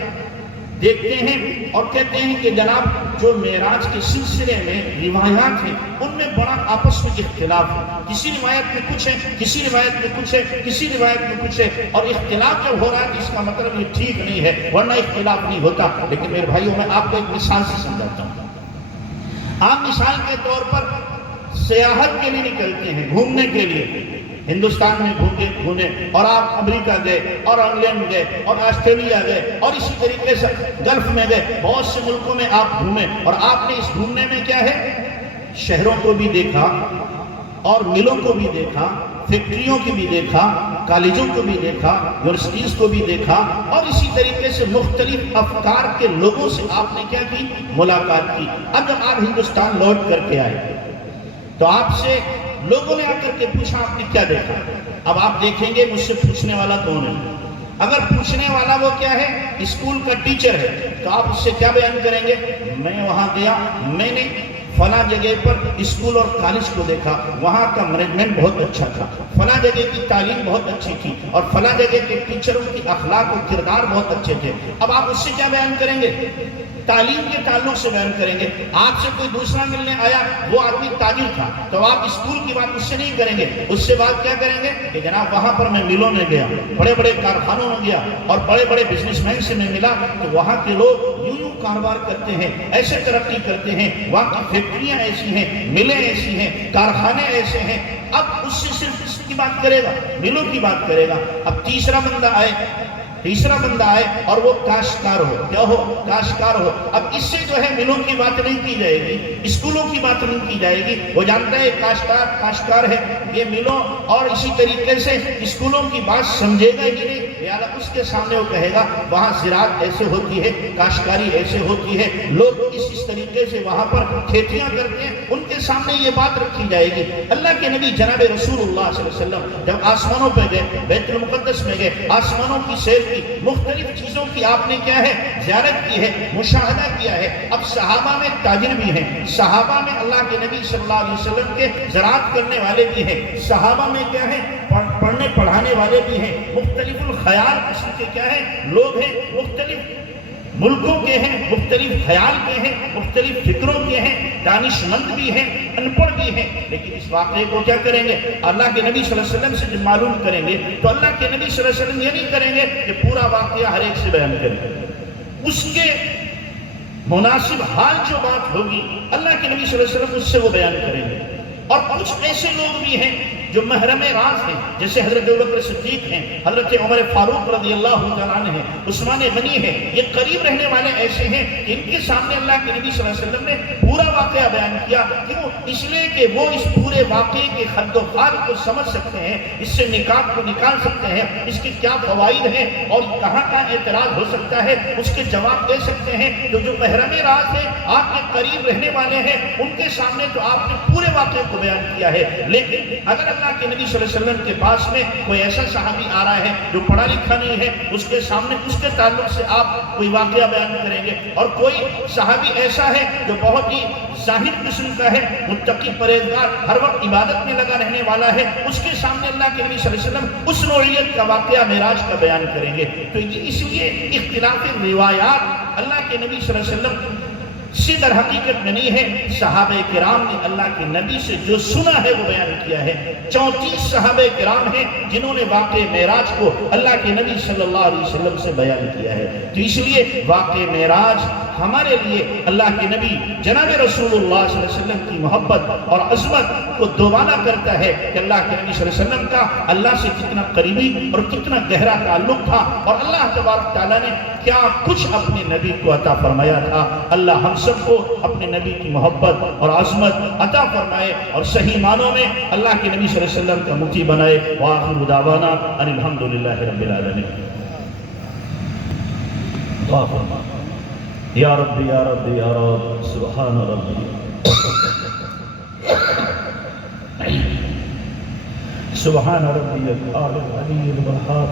دیکھتے ہیں اور کہتے ہیں کہ جناب جو معراج کے سلسلے میں روایات ہیں ان میں بڑا آپس میں اختلاف ہے، کسی روایت میں کچھ ہے، کسی روایت میں کچھ ہے، کسی روایت میں کچھ ہے، اور اختلاف جب ہو رہا ہے اس کا مطلب یہ ٹھیک نہیں ہے، ورنہ اختلاف نہیں ہوتا۔ لیکن میرے بھائیوں، میں آپ کو ایک مثال سے سمجھاتا ہوں۔ آپ مثال کے طور پر سیاحت کے لیے نکلتے ہیں، گھومنے کے لیے، ہندوستان میں گھومے اور آپ امریکہ گئے اور انگلینڈ گئے اور آسٹریلیا گئے اور اسی طریقے سے گلف میں گئے، بہت سے ملکوں میں آپ گھومے، اور آپ نے اس گھومنے میں کیا ہے؟ شہروں کو بھی دیکھا اور ملوں کو بھی دیکھا، فیکٹریوں کی بھی دیکھا، کالجوں کو بھی دیکھا، یونیورسٹیز کو بھی دیکھا، اور اسی طریقے سے مختلف افکار کے لوگوں سے آپ نے کیا کی؟ ملاقات کی۔ اب جب آپ ہندوستان لوٹ کر کے آئے تو آپ سے لوگوں نے آ کر کے پوچھا آپ نے کیا دیکھا؟ اب آپ دیکھیں گے مجھ سے پوچھنے والا کون ہے؟ اگر پوچھنے والا وہ کیا ہے؟ اسکول کا ٹیچر ہے، تو آپ اس سے کیا بیان کریں گے؟ میں وہاں گیا، میں نے فلاں جگہ پر اسکول اور کالج کو دیکھا، وہاں کا مینجمنٹ بہت اچھا تھا، فلاں جگہ کی تعلیم بہت اچھی تھی، اور فلاں جگہ کے ٹیچروں کی اخلاق و کردار بہت اچھے تھے۔ اب آپ اس سے کیا بیان کریں گے؟ تعلیم کے تعلق سے بیان کریں گے۔ آپ سے کوئی دوسرا ملنے آیا، وہ آدمی تاجر تھا، تو آپ اسکول کی بات اس سے نہیں کریں گے، اس سے بات کیا کریں گے کہ جناب وہاں پر میں ملوں میں گیا، بڑے بڑے کارخانوں میں گیا، اور بڑے بڑے بزنس مین سے میں ملا، تو وہاں کے لوگ یوں کاروبار کرتے ہیں، ایسے ترقی کرتے ہیں، وہاں کی فیکٹریاں ایسی ہیں، ملیں ایسی ہیں، کارخانے ایسے ہیں۔ اب اس سے صرف اس کی بات کرے گا، ملوں کی بات کرے گا۔ اب تیسرا بندہ آئے اور وہ کاشتکار ہو، کیا ہو؟ کاشتکار ہو۔ اب اس سے جو ہے ملوں کی بات نہیں کی جائے گی، اسکولوں کی بات نہیں کی جائے گی، وہ جانتا ہے کاشتکار ہے، یہ ملوں اور اسی طریقے سے اسکولوں کی بات سمجھے گا ہی نہیں، لہٰذا اس کے سامنے وہ کہے گا وہاں زراعت ایسے ہوتی ہے، کاشتکاری ایسے ہوتی ہے، لوگ اس طریقے سے وہاں پر کھیتیاں کرتے ہیں، ان کے سامنے یہ بات رکھی جائے گی۔ اللہ کے نبی جناب رسول اللہ صلی اللہ علیہ وسلم جب آسمانوں پہ گئے، بیت المقدس میں گئے، آسمانوں کی سیر کی، مختلف چیزوں کی آپ نے کیا ہے؟ زیارت کی ہے، مشاہدہ کیا ہے۔ اب صحابہ میں تاجر بھی ہیں، صحابہ میں اللہ کے نبی صلی اللہ علیہ وسلم کے زراعت کرنے والے بھی ہیں، صحابہ میں کیا ہے؟ پڑھنے پڑھانے والے بھی ہیں، مختلف الخیال قسم کے کیا ہے؟ لوگ ہیں، ملکوں کے ہیں، مختلف خیال کے ہیں، مختلف فکروں کے ہیں، دانش مند بھی ہیں، ان پڑھ بھی ہیں، لیکن اس واقعے کو کیا کریں گے؟ اللہ کے نبی صلی اللہ علیہ وسلم سے جب معلوم کریں گے تو اللہ کے نبی صلی اللہ علیہ وسلم یہ نہیں کریں گے کہ پورا واقعہ ہر ایک سے بیان کریں گے، اس کے مناسب حال جو بات ہوگی اللہ کے نبی صلی اللہ علیہ وسلم اس سے وہ بیان کریں گے۔ اور کچھ ایسے لوگ بھی ہیں جو محرم راز ہیں، جیسے حضرت ابوبکر صدیق ہیں، حضرت عمر فاروق رضی اللہ تعالیٰ عنہ ہیں، عثمان غنی ہیں، یہ قریب رہنے والے ایسے ہیں کہ ان کے سامنے اللہ کے نبی صلی اللہ علیہ وسلم نے پورا واقعہ بیان کیا۔ کیوں؟ اس لیے کہ وہ اس پورے واقعے کے خد و خال کو سمجھ سکتے ہیں، اس سے نکات کو نکال سکتے ہیں، اس کے کیا فوائد ہیں اور کہاں کا اعتراض ہو سکتا ہے، اس کے جواب دے سکتے ہیں۔ جو محرم راز ہے، آپ کے قریب رہنے والے ہیں، ان کے سامنے تو آپ نے پورے واقعے کو بیان کیا ہے، لیکن اگر اللہ کے نبی صلی اللہ علیہ وسلم کے پاس میں کوئی ایسا صحابی آ رہا ہے جو پڑھا لکھا نہیں ہے، اس کے سامنے اس کے تعلق سے آپ کوئی واقعہ بیان کریں گے، اور کوئی صحابی ایسا ہے جو بہت ہی زاہد قسم کا ہے، متقی پرہیزگار، ہر وقت عبادت میں لگا رہنے والا ہے، اس کے سامنے اللہ کے نبی صلی اللہ علیہ وسلم اس نوعیت کا واقعہ معراج کا بیان کریں گے۔ تو اس لیے اختلاف روایات اللہ کے نبی صلی اللہ علیہ وسلم سے در حقیقت میں نہیں ہے، صحابہ کرام نے اللہ کے نبی سے جو سنا ہے وہ بیان کیا ہے۔ 34 صحابہ کرام ہیں جنہوں نے واقع معراج کو اللہ کے نبی صلی اللہ علیہ وسلم سے بیان کیا ہے۔ تو اس لیے واقع معراج ہمارے لیے اللہ کے نبی جناب رسول اللہ صلی اللہ علیہ وسلم کی محبت اور عظمت کو دوبالا کرتا ہے کہ اللہ کے نبی صلی اللہ علیہ وسلم کا اللہ سے کتنا قریبی اور کتنا گہرا تعلق تھا، اور اللہ تبارک تعالیٰ نے کیا کچھ اپنے نبی کو عطا فرمایا تھا۔ اللہ ہم سب کو اپنے نبی کی محبت اور عظمت عطا فرمائے اور صحیح معنوں میں اللہ کے نبی صلی اللہ علیہ وسلم کا مطیع بنائے۔ وآخر دعوانا ان الحمدللہ رب العالمین۔ دعا فرما یا رب یا رب یا رب سبحان ربی سبحان ربی العالی العلی الوہاب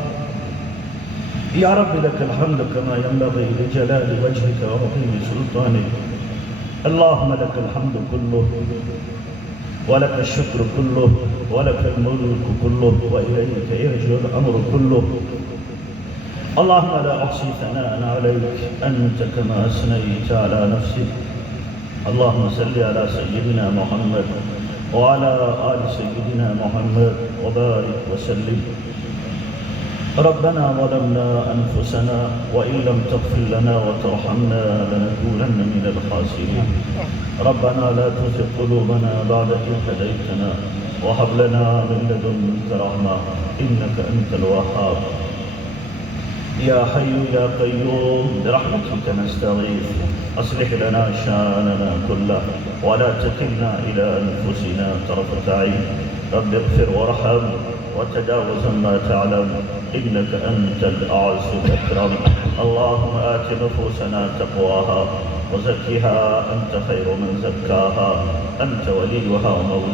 یا رب لك الحمد كما ينبغي لجلال وجهك وعظيم سلطانك اللهم لك الحمد كله ولك الشكر كله ولك الملك كله وإليك يرجع الأمر كله اللهم لا أحصي ثناء عليك أنت كما أثنيت على نفسك اللهم صل على سيدنا محمد وعلى آل سيدنا محمد وبارك وسلم ربنا ظلمنا أنفسنا وإن لم تغفر لنا وترحمنا لنكونن من الخاسرين ربنا لا تزغ قلوبنا بعد إذ هديتنا وهب لنا من لدنك رحمة إنك أنت الوهاب يا حي يا قيوم برحمتك نستغيث أصلح لنا شأننا كله ولا تكلنا إلى أنفسنا طرفة عين رب اغفر وارحم وتجاوز ما تعلم إنك أنت الأعز الأكرم اللهم آت نفوسنا تقواها وزكها أنت خير من زكاها أنت وليها ومولاها